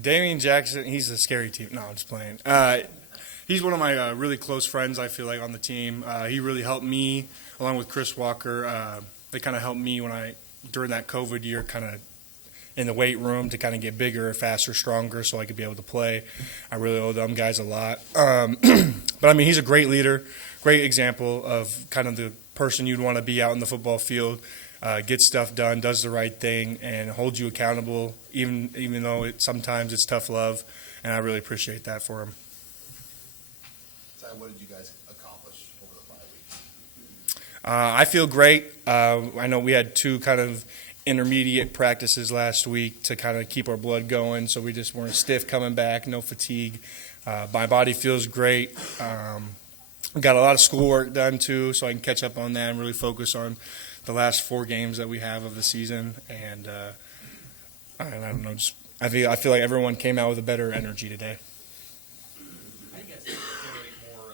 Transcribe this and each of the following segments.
Damian Jackson, he's a scary team. No, I'm just playing. He's one of my really close friends, I feel like, on the team. He really helped me, along with Chris Walker. They kind of helped me during that COVID year, kind of in the weight room to kind of get bigger, faster, stronger so I could be able to play. I really owe them guys a lot. But, I mean, he's a great leader, great example of kind of the person you'd want to be out in the football field, gets stuff done, does the right thing, and holds you accountable, even though sometimes it's tough love, and I really appreciate that for him. Ty, what did you guys accomplish over the 5 weeks? I feel great. I know we had 2 kind of intermediate practices last week to kind of keep our blood going, so we just weren't stiff coming back, no fatigue. My body feels great. Got a lot of schoolwork done too, so I can catch up on that and really focus on the last 4 games that we have of the season. And I don't know, I feel like everyone came out with a better energy today. How do you guys generate more?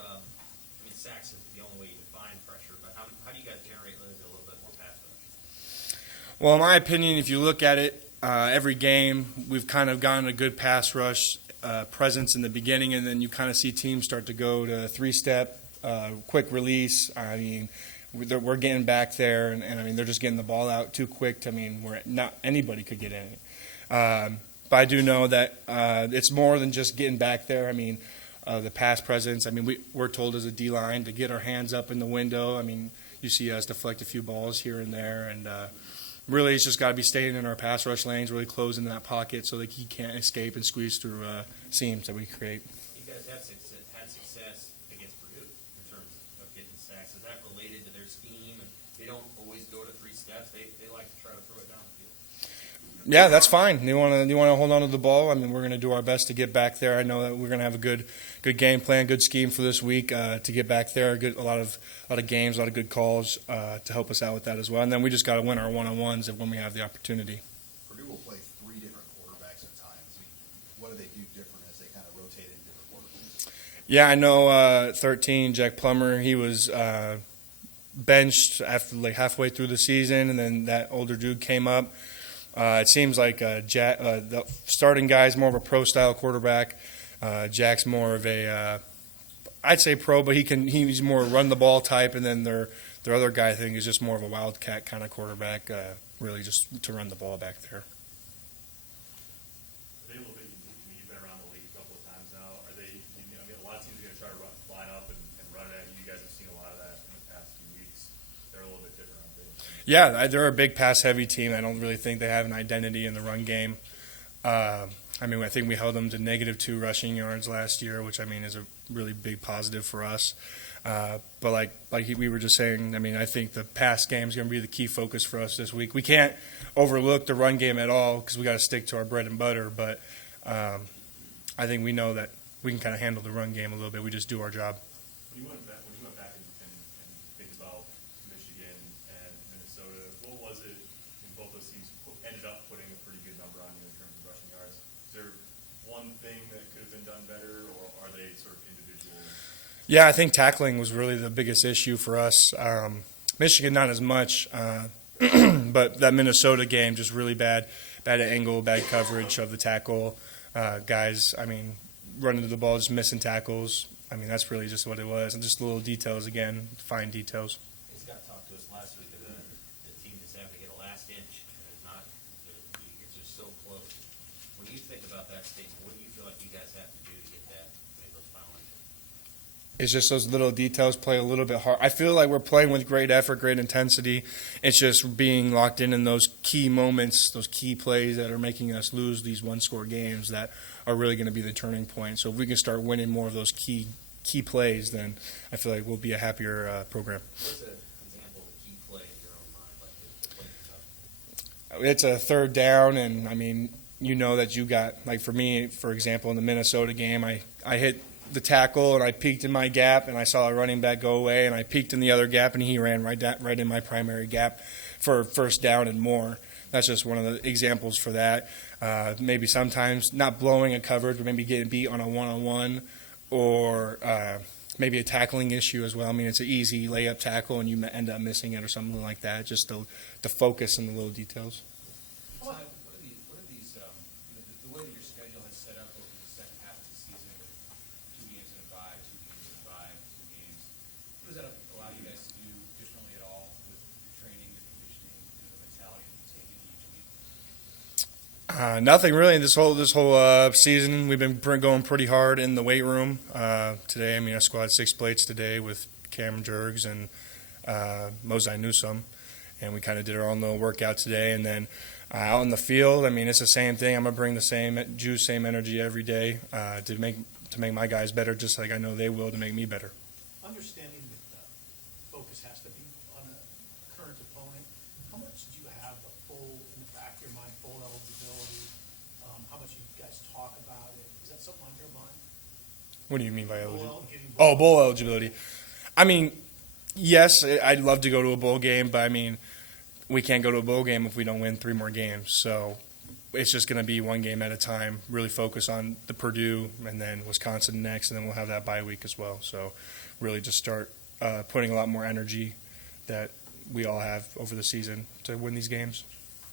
Sacks is the only way you define pressure, but how do you guys generate a little bit more pass rush? Well, in my opinion, if you look at it, every game we've kind of gotten a good pass rush presence in the beginning, and then you kind of see teams start to go to 3-step, quick release. I mean, we're getting back there, and I mean, they're just getting the ball out too quick. Where not anybody could get in it. But I do know that it's more than just getting back there. I mean, the pass presence. I mean, we're told as a D-line to get our hands up in the window. I mean, you see us deflect a few balls here and there, and really it's just got to be staying in our pass rush lanes, really closing that pocket so that he can't escape and squeeze through seams that we create. You guys have had success against Purdue in terms of getting sacks. Is that related to their scheme? And they don't always go to 3 steps. They like to try to throw it down the field. Yeah, that's fine. You want to hold on to the ball. I mean, we're going to do our best to get back there. I know that we're going to have a good game plan, good scheme for this week to get back there. A lot of games, a lot of good calls to help us out with that as well. And then we just got to win our one-on-ones when we have the opportunity. Purdue will play 3 different quarterbacks at times. I mean, what do they do different as they kind of rotate in different quarterbacks? Yeah, I know 13, Jack Plummer, he was benched after halfway through the season, and then that older dude came up. It seems like the starting guy's more of a pro-style quarterback. Jack's more of I'd say pro, but he's more run-the-ball type, and then their other guy, I think, is just more of a wildcat kind of quarterback, really just to run the ball back there. Are they a little bit unique? I mean, you've been around the league a couple of times now. Are they? I mean, a lot of teams are going to try to line up and run it at you. You guys have seen a lot of that in the past few weeks. They're a little bit different, aren't they? Yeah, they're a big pass-heavy team. I don't really think they have an identity in the run game. I mean, I think we held them to -2 rushing yards last year, which, I mean, is a really big positive for us. But like we were just saying, I mean, I think the pass game is going to be the key focus for us this week. We can't overlook the run game at all because we got to stick to our bread and butter. But I think we know that we can kind of handle the run game a little bit. We just do our job. When you went back and think about Michigan and Minnesota, what was it? Both those teams ended up putting a pretty good number on you in terms of rushing yards. Is there one thing that could have been done better, or are they sort of individual? Yeah, I think tackling was really the biggest issue for us. Michigan, not as much, but that Minnesota game, just really bad angle, bad coverage of the tackle. Guys, I mean, running to the ball, just missing tackles. I mean, that's really just what it was. And just little details, again, fine details. Scott talked to us last week of the team just having to get a last inch, and it's just so close. When you think about that statement, what do you feel like you guys have to do to get those final inches? It's just those little details play a little bit hard. I feel like we're playing with great effort, great intensity. It's just being locked in those key moments, those key plays that are making us lose these one-score games that are really going to be the turning point. So if we can start winning more of those key plays, then I feel like we'll be a happier program. What's an example of a key play in your own mind, like the play yourself? It's a third down, and, I mean, you know that you got, like for me, for example, in the Minnesota game, I hit the tackle, and I peeked in my gap, and I saw a running back go away, and I peeked in the other gap, and he ran right in my primary gap for first down and more. That's just one of the examples for that. Maybe sometimes not blowing a coverage, but maybe getting beat on a one-on-one, or maybe a tackling issue as well. I mean, it's an easy layup tackle, and you end up missing it or something like that. Just the focus and the little details. What are these the way that your schedule has Nothing really. This whole season, we've been going pretty hard in the weight room. Today, I squatted 6 plates today with Cameron Jergs and Mosai Newsome, and we kind of did our own little workout today. And then out in the field, it's the same thing. I'm gonna bring the same juice, same energy every day to make my guys better, just like I know they will to make me better. Understanding that focus has to be on a current opponent, how much do you have the full, in the back of your mind, full eligibility? How much you guys talk about it? Is that something on your mind? What do you mean by eligibility? Getting Oh, bowl eligibility. Yes, I'd love to go to a bowl game, but we can't go to a bowl game if we don't win 3 more games. So it's just going to be one game at a time, really focus on the Purdue and then Wisconsin next, and then we'll have that bye week as well. So really just start putting a lot more energy that we all have over the season to win these games.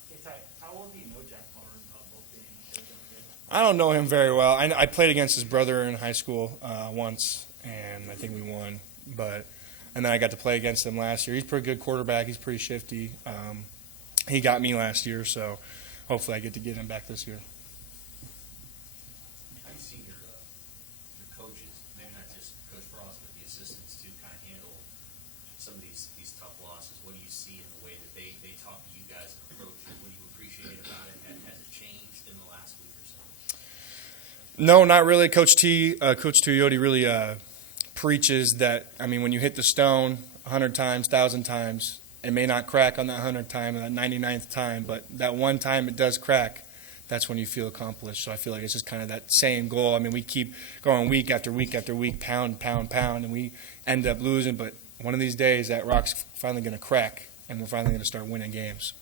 Hey, Ty, how well do you know Jack Barnes both games? I don't know him very well. I played against his brother in high school once, and I think we won. And then I got to play against him last year. He's a pretty good quarterback. He's pretty shifty. He got me last year, so hopefully I get to get him back this year. How do you see your coaches, maybe not just Coach Frost, but the assistants too, kind of handle some of these tough losses? What do you see in the way that they talk to you guys and approach it? What do you appreciate about it? Has it changed in the last week or so? No, not really. Coach Tuioti really preaches that, when you hit the stone 100 times, 1,000 times, it may not crack on that 100th time or that 99th time, but that one time it does crack, that's when you feel accomplished. So I feel like it's just kind of that same goal. We keep going week after week after week, pound, and we end up losing, but one of these days that rock's finally going to crack, and we're finally going to start winning games.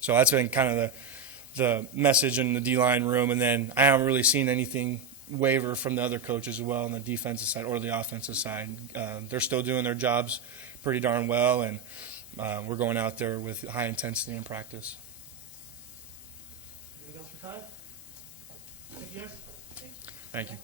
So that's been kind of the message in the D-line room, and then I haven't really seen anything waver from the other coaches as well on the defensive side or the offensive side. They're still doing their jobs pretty darn well, and we're going out there with high intensity in practice. Anything else for Ty? Thank you, guys. Thank you.